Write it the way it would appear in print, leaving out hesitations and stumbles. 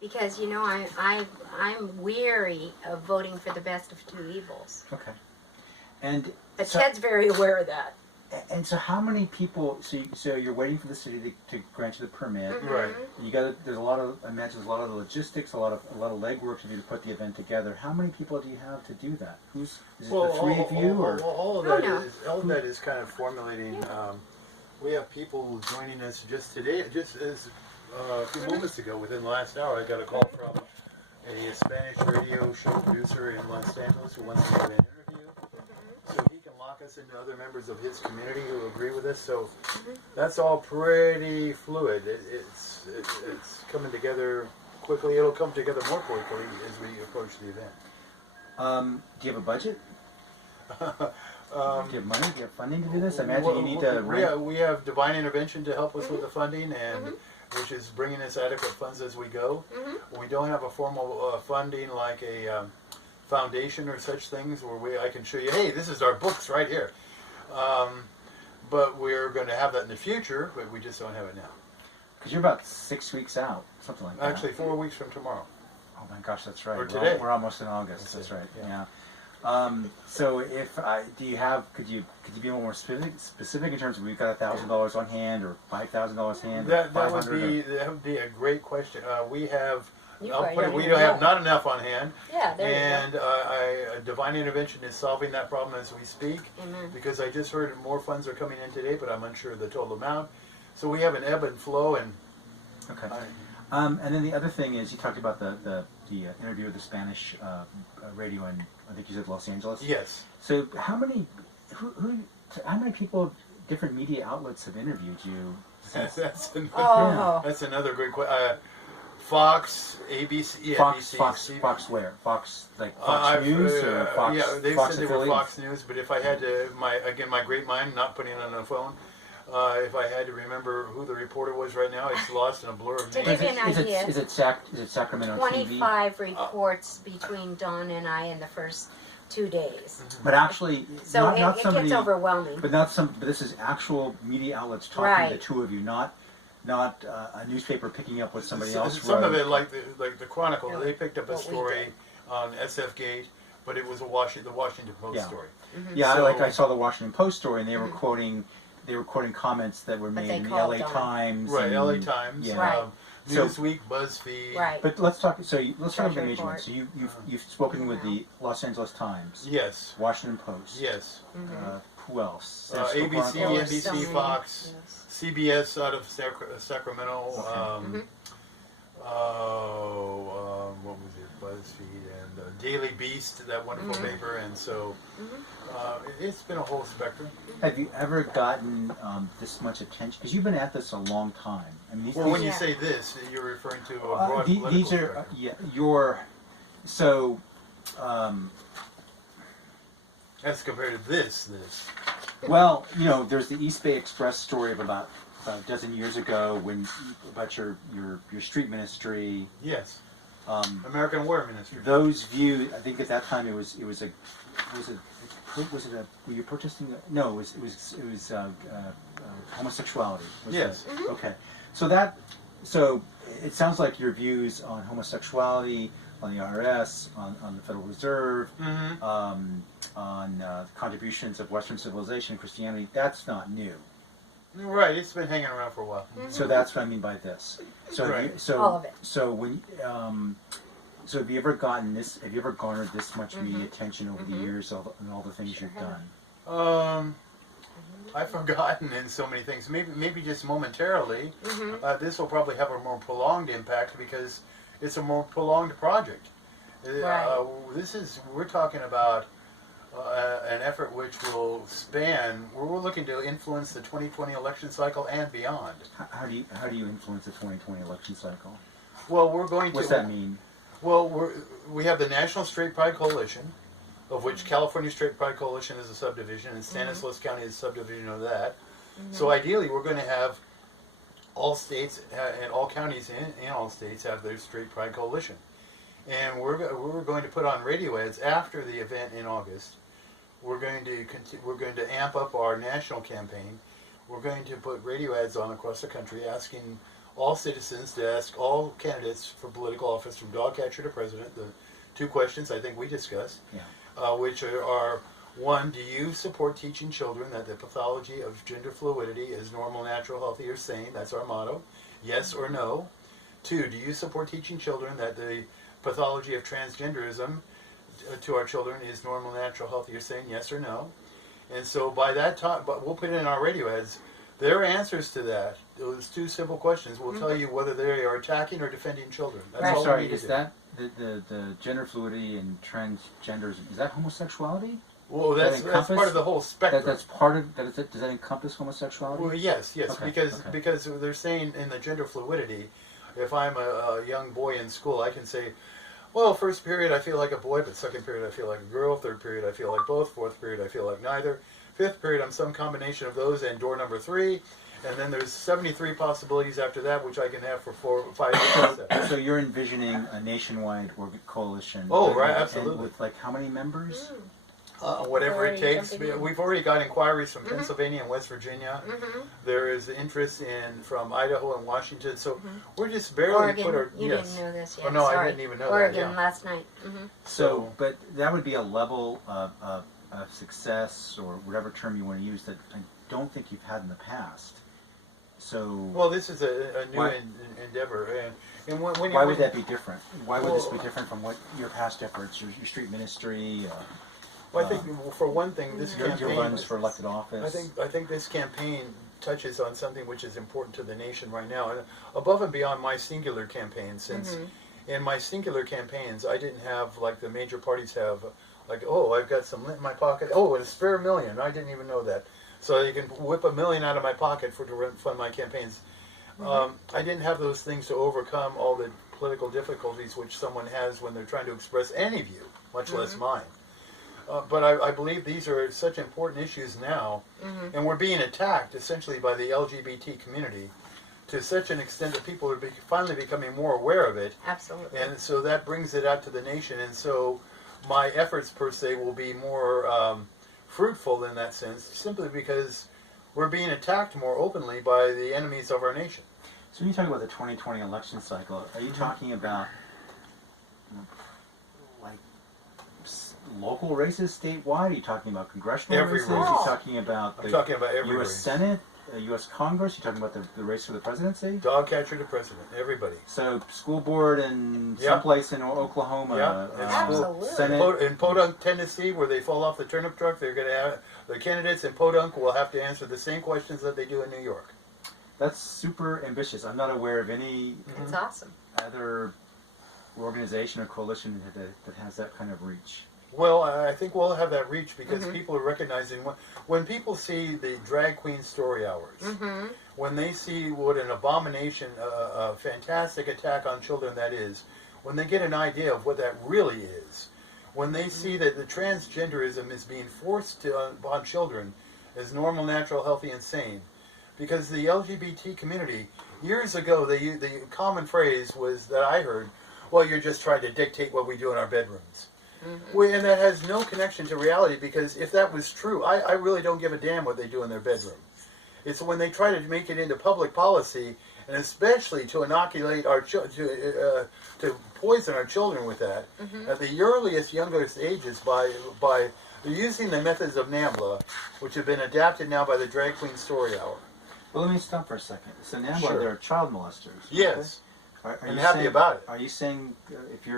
because I'm weary of voting for the best of two evils. Okay. And But so, Ted's very aware of that. and so how many people? So you're waiting for the city to grant you the permit. Mm-hmm. Right. And you got. There's a lot of. I imagine there's a lot of logistics, a lot of legwork to do to put the event together. How many people do you have to do that? Is it the three of you or? All of Oh, that no. all of that is kind of formulating. We have people joining us just today, just as a few moments ago, within the last hour. I got a call from a Spanish radio show producer in Los Angeles who wants to do an interview, so he can lock us into other members of his community who agree with us. So that's all pretty fluid. It's coming together quickly. It'll come together more quickly as we approach the event. Do you have a budget? Do you have money? Do you have funding to do this? I imagine you need to rent. We have divine intervention to help us with the funding, and which is bringing us adequate funds as we go. We don't have a formal funding like a foundation or such things where I can show you, hey, this is our books right here. But we're going to have that in the future, but we just don't have it now. Because you're about 6 weeks out, something like that. Actually, 4 weeks from tomorrow. Oh my gosh, that's right. Or today. We're almost in August. That's right. Yeah. So could you be a little more specific in terms of we've got $1,000 on hand or $5,000 on hand? That would be a great question. We have. We don't have not enough on hand. Yeah, there and divine intervention is solving that problem as we speak. Amen. Because I just heard more funds are coming in today, but I'm unsure of the total amount. So we have an ebb and flow, and okay. And then the other thing is you talked about the interview with the Spanish radio in, I think you said Los Angeles. Yes. So how many people, different media outlets have interviewed you? That's another great question. Fox, ABC, yeah, Fox, ABC, Fox where? Fox, like Fox News or Fox? Yeah, they Fox said they were affiliates? Fox News, but if I had to, my great mind, not putting it on the phone, if I had to remember who the reporter was right now, it's lost in a blur of To names. give you an idea, Is it Sacramento 25 TV? reports between Don and I in the first 2 days. But actually, So not it somebody, gets overwhelming. But this is actual media outlets talking Right. to the two of you, not a newspaper picking up what somebody else Some wrote. of it, like the Chronicle, they picked up a What we story did. on SF Gate, but it was the Washington Post Yeah. story. Yeah, So- I saw the Washington Post story, and they were quoting comments that were But made they in the called LA Don. Times. Right, and, LA Times, Yeah. Right. So- Newsweek, BuzzFeed. Right. But let's talk. So let's talk about Treasury major ones. So you've spoken with the Los Angeles Times, Yes, Washington Post. yes. Who else? ABC, There were NBC, so many. Fox, Yes. CBS out of Sacramento. Okay. What was it? BuzzFeed and Daily Beast, that wonderful paper, and so it's been a whole spectrum. Have you ever gotten this much attention? Because you've been at this a long time. I mean, Well, when you Yeah. say this, you're referring to a broad political these are spectrum. so. As compared to this. Well, there's the East Bay Express story of about a dozen years ago about your street ministry. Yes. American War Ministry. Those views, I think at that time were you protesting? No, it was homosexuality. Yes. Okay. So it sounds like your views on homosexuality, on the IRS, on the Federal Reserve, on contributions of Western civilization and Christianity, that's not new. Right, it's been hanging around for a while. So that's what I mean by this. So Right. All of it. So when so have you ever garnered this much media attention over the years and all the things you've done? I've forgotten in so many things. Maybe just momentarily. This will probably have a more prolonged impact because it's a more prolonged project. Right. We're talking about an effort which will span. We're looking to influence the 2020 election cycle and beyond. How do you influence the 2020 election cycle? Well, we're going to. What's that mean? Well, we have the National Straight Pride Coalition, of which California Straight Pride Coalition is a subdivision, and Stanislaus County is a subdivision of that. So ideally, we're going to have all states and all counties in all states have their Straight Pride Coalition, and we're going to put on radio ads after the event in August. We're going to amp up our national campaign. We're going to put radio ads on across the country asking all citizens to ask all candidates for political office from dog catcher to president the 2 questions I think we discussed, which are, 1, do you support teaching children that the pathology of gender fluidity is normal, natural, healthy, or sane? That's our motto. Yes or no. 2, do you support teaching children that the pathology of transgenderism to our children is normal, natural, healthy, or sane? Yes or no. And so by that time, but we'll put it in our radio ads, their answers to that, those 2 simple questions, will tell you whether they are attacking or defending children. That's all we Sorry, need to is do. that the gender fluidity and transgenderism? Is that homosexuality? Well, that's part of the whole spectrum. That's part of that. Does that encompass homosexuality? Well, yes, Okay, because they're saying in the gender fluidity, if I'm a young boy in school, I can say, well, first period I feel like a boy, but second period I feel like a girl. Third period I feel like both. Fourth period I feel like neither. Fifth period I'm some combination of those and door number 3. And then there's 73 possibilities after that, which I can have for 4, 5, 6, 7. So you're envisioning a nationwide coalition? Oh, right, absolutely. With like how many members? Whatever it takes. jumping in. We've already got inquiries from Pennsylvania and West Virginia. There is interest from Idaho and Washington. So we're just barely Oregon, put our... you yes. didn't know this yet. Oh, no, I Sorry. didn't even know Oregon that. last night. So, but that would be a level of success, or whatever term you want to use, that I don't think you've had in the past. So, Well, this is a new Why- endeavor. And when why would that be different? Why would this be different from what your past efforts, your street ministry, Well, I think, for one thing, this your campaign... runs for elected office? I think this campaign touches on something which is important to the nation right now, and above and beyond my singular campaign. Since in my singular campaigns, I didn't have like the major parties have, like, oh, I've got some lint in my pocket. Oh, a spare $1 million. I didn't even know that. So you can whip $1 million out of my pocket to fund my campaigns. I didn't have those things to overcome all the political difficulties which someone has when they're trying to express any view, much less mine. But I believe these are such important issues now, and we're being attacked essentially by the LGBT community to such an extent that people are finally becoming more aware of it. Absolutely. And so that brings it out to the nation. And so my efforts, per se, will be more fruitful in that sense, simply because we're being attacked more openly by the enemies of our nation. So when you talk about the 2020 election cycle, are you talking about like local races statewide? Are you talking about congressional Every races? race. Are you talking about I'm the talking about every U.S. race. Senate, U.S. Congress? Are you talking about the race for the presidency? Dog catcher to president, everybody. So school board in Yeah. someplace in Oklahoma, Yeah. Absolutely. Senate. In Podunk, Tennessee, where they fall off the turnip truck, they're going to have the candidates in Podunk will have to answer the same questions that they do in New York. That's super ambitious. I'm not aware of any It's awesome. other organization or coalition that has that kind of reach. Well, I think we'll have that reach because people are recognizing when people see the drag queen story hours, when they see what an abomination, a fantastic attack on children that is, when they get an idea of what that really is, when they see that the transgenderism is being forced upon children as normal, natural, healthy, and sane, because the LGBT community, years ago, the common phrase was that I heard, well, you're just trying to dictate what we do in our bedrooms. And that has no connection to reality, because if that was true, I really don't give a damn what they do in their bedroom. It's when they try to make it into public policy, and especially to inoculate our to poison our children with that at the earliest, youngest ages by using the methods of NAMBLA, which have been adapted now by the Drag Queen Story Hour. Well, let me stop for a second. So now Sure. there are child molesters. Yes, Are I'm you happy saying, about it. Are you saying if you're